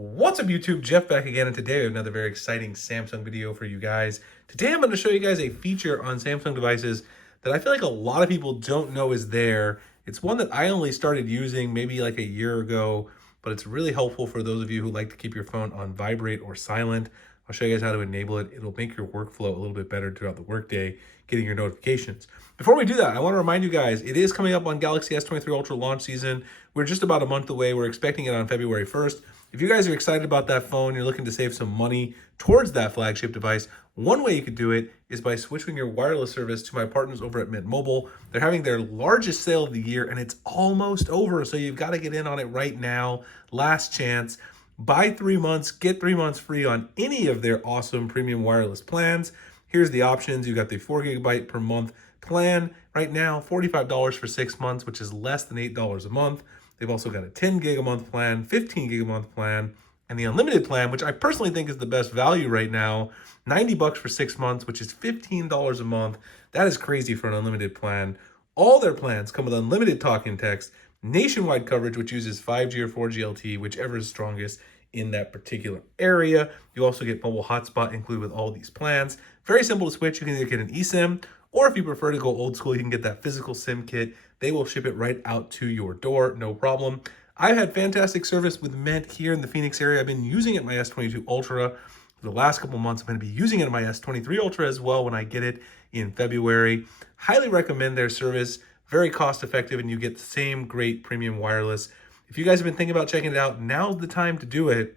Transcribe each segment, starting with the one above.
What's up YouTube, Jeff back again, and today we have another very exciting Samsung video for you guys. Today I'm going to show you guys a feature on Samsung devices that I feel like a lot of people don't know is there. It's one that I only started using maybe like a year ago, but it's really helpful for those of you who like to keep your phone on vibrate or silent. I'll show you guys how to enable it. It'll make your workflow a little bit better throughout the workday, getting your notifications. Before we do that, I want to remind you guys, it is coming up on Galaxy S23 Ultra launch season. We're just about a month away. We're expecting it on February 1st. If you guys are excited about that phone, you're looking to save some money towards that flagship device, one way you could do it is by switching your wireless service to my partners over at Mint Mobile. They're having their largest sale of the year and it's almost over, so you've got to get in on it right now. Last chance. Buy 3 months, get 3 months free on any of their awesome premium wireless plans. Here's the options. You've got the 4 GB per month plan. Right now, $45 for 6 months, which is less than $8 a month. They've also got a 10 gig a month plan, 15 gig a month plan, and the unlimited plan, which I personally think is the best value right now, $90 for 6 months, which is $15 a month. That is crazy for an unlimited plan. All their plans come with unlimited talk and text, nationwide coverage, which uses 5G or 4G LTE, whichever is strongest in that particular area. You also get mobile hotspot included with all these plans. Very simple to switch. You can either get an eSIM, or if you prefer to go old school, you can get that physical SIM kit. They will ship it right out to your door, no problem. I've had fantastic service with Mint here in the Phoenix area. I've been using it in my S22 Ultra for the last couple months. I'm going to be using it in my S23 Ultra as well when I get it in February. Highly recommend their service. Very cost effective, and you get the same great premium wireless. If you guys have been thinking about checking it out, now's the time to do it.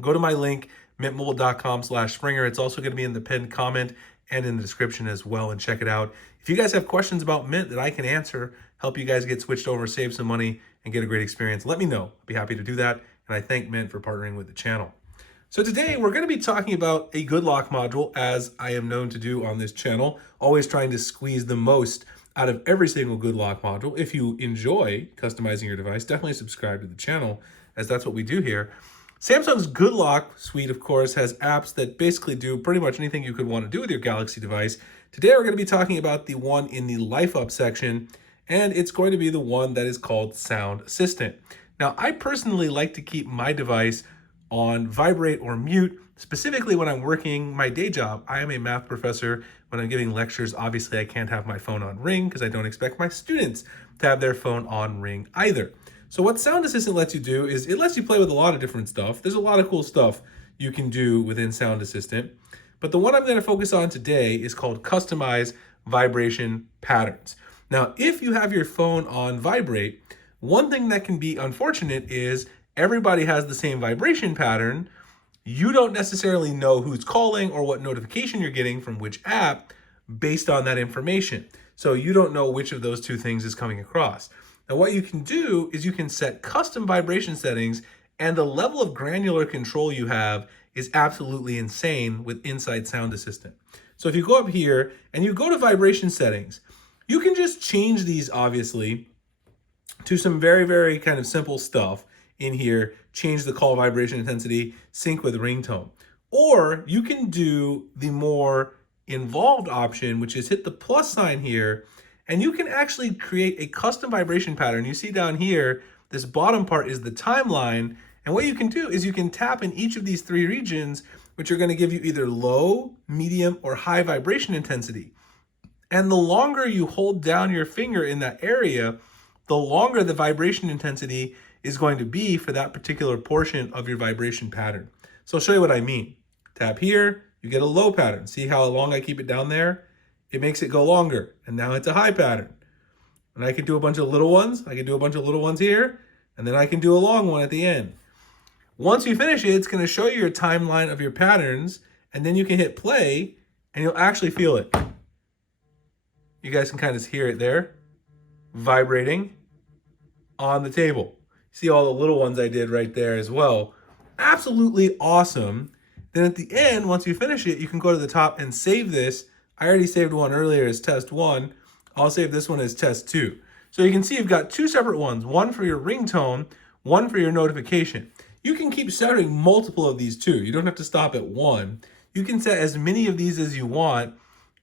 Go to my link, mintmobile.com/Springer. It's also going to be in the pinned comment and in the description as well, and check it out. If you guys have questions about Mint that I can answer, help you guys get switched over, save some money, and get a great experience, let me know. I'll be happy to do that, and I thank Mint for partnering with the channel. So today we're going to be talking about a good lock module, as I am known to do on this channel, always trying to squeeze the most out of every single good lock module. If you enjoy customizing your device, definitely subscribe to the channel, as that's what we do here. Samsung's Good Lock suite, of course, has apps that basically do pretty much anything you could want to do with your Galaxy device. Today, we're going to be talking about the one in the Life Up section, and it's going to be the one that is called Sound Assistant. Now, I personally like to keep my device on vibrate or mute, specifically when I'm working my day job. I am a math professor. When I'm giving lectures, obviously I can't have my phone on ring because I don't expect my students to have their phone on ring either. So what Sound Assistant lets you do is it lets you play with a lot of different stuff. There's a lot of cool stuff you can do within Sound Assistant. But the one I'm going to focus on today is called Customize Vibration Patterns. Now, if you have your phone on vibrate, one thing that can be unfortunate is everybody has the same vibration pattern. You don't necessarily know who's calling or what notification you're getting from which app based on that information. So you don't know which of those two things is coming across. Now, what you can do is you can set custom vibration settings, and the level of granular control you have is absolutely insane with inside Sound Assistant. So if you go up here and you go to vibration settings, you can just change these, obviously, to some very, very kind of simple stuff in here. Change the call vibration intensity, sync with ringtone. Or you can do the more involved option, which is hit the plus sign here, and you can actually create a custom vibration pattern. You see down here, this bottom part is the timeline. And what you can do is you can tap in each of these three regions, which are going to give you either low, medium, or high vibration intensity. And the longer you hold down your finger in that area, the longer the vibration intensity is going to be for that particular portion of your vibration pattern. So I'll show you what I mean. Tap here, you get a low pattern. See how long I keep it down there? It makes it go longer, and now it's a high pattern. And I can do a bunch of little ones. I can do a bunch of little ones here, and then I can do a long one at the end. Once you finish it, it's going to show you your timeline of your patterns, and then you can hit play, and you'll actually feel it. You guys can kind of hear it there, vibrating on the table. See all the little ones I did right there as well. Absolutely awesome. Then at the end, once you finish it, you can go to the top and save this. I already saved one earlier as test 1. I'll save this one as test 2. So you can see you've got two separate ones, one for your ringtone, one for your notification. You can keep setting multiple of these too. You don't have to stop at one. You can set as many of these as you want,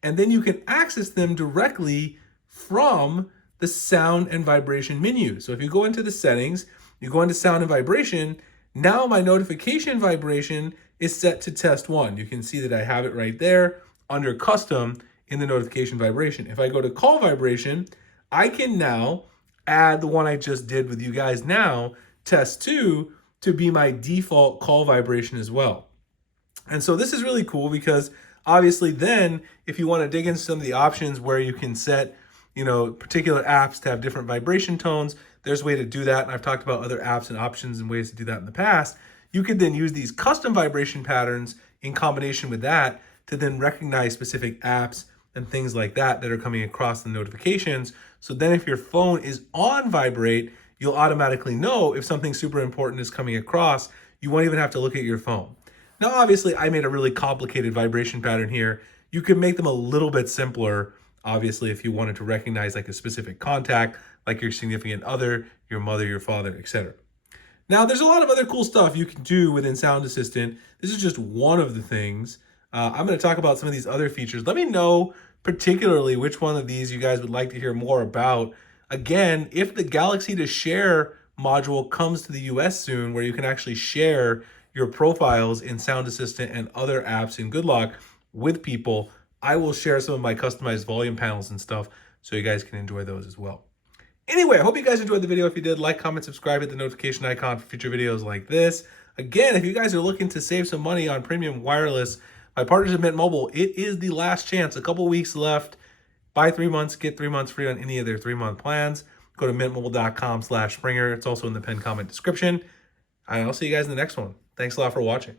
and then you can access them directly from the sound and vibration menu. So if you go into the settings, you go into sound and vibration, Now my notification vibration is set to test 1. You can see that I have it right there under custom in the notification vibration. If I go to call vibration, I can now add the one I just did with you guys now, test 2, to be my default call vibration as well. And so this is really cool because obviously then if you want to dig into some of the options where you can set, particular apps to have different vibration tones, there's a way to do that. And I've talked about other apps and options and ways to do that in the past. You could then use these custom vibration patterns in combination with that to then recognize specific apps and things like that that are coming across the notifications. So then if your phone is on vibrate, you'll automatically know if something super important is coming across. You won't even have to look at your phone. Now, obviously, I made a really complicated vibration pattern here. You could make them a little bit simpler, obviously, if you wanted to recognize like a specific contact, like your significant other, your mother, your father, etc. Now, there's a lot of other cool stuff you can do within Sound Assistant. This is just one of the things. I'm going to talk about some of these other features. Let me know particularly which one of these you guys would like to hear more about. Again, if the Galaxy to Share module comes to the US soon, where you can actually share your profiles in Sound Assistant and other apps in Good Luck with people, I will share some of my customized volume panels and stuff so you guys can enjoy those as well. Anyway, I hope you guys enjoyed the video. If you did, like, comment, subscribe, hit the notification icon for future videos like this. Again, if you guys are looking to save some money on premium wireless, my partners at Mint Mobile, it is the last chance. A couple weeks left. Buy 3 months, get 3 months free on any of their 3-month plans. Go to mintmobile.com/Springer. It's also in the pinned comment description. And I'll see you guys in the next one. Thanks a lot for watching.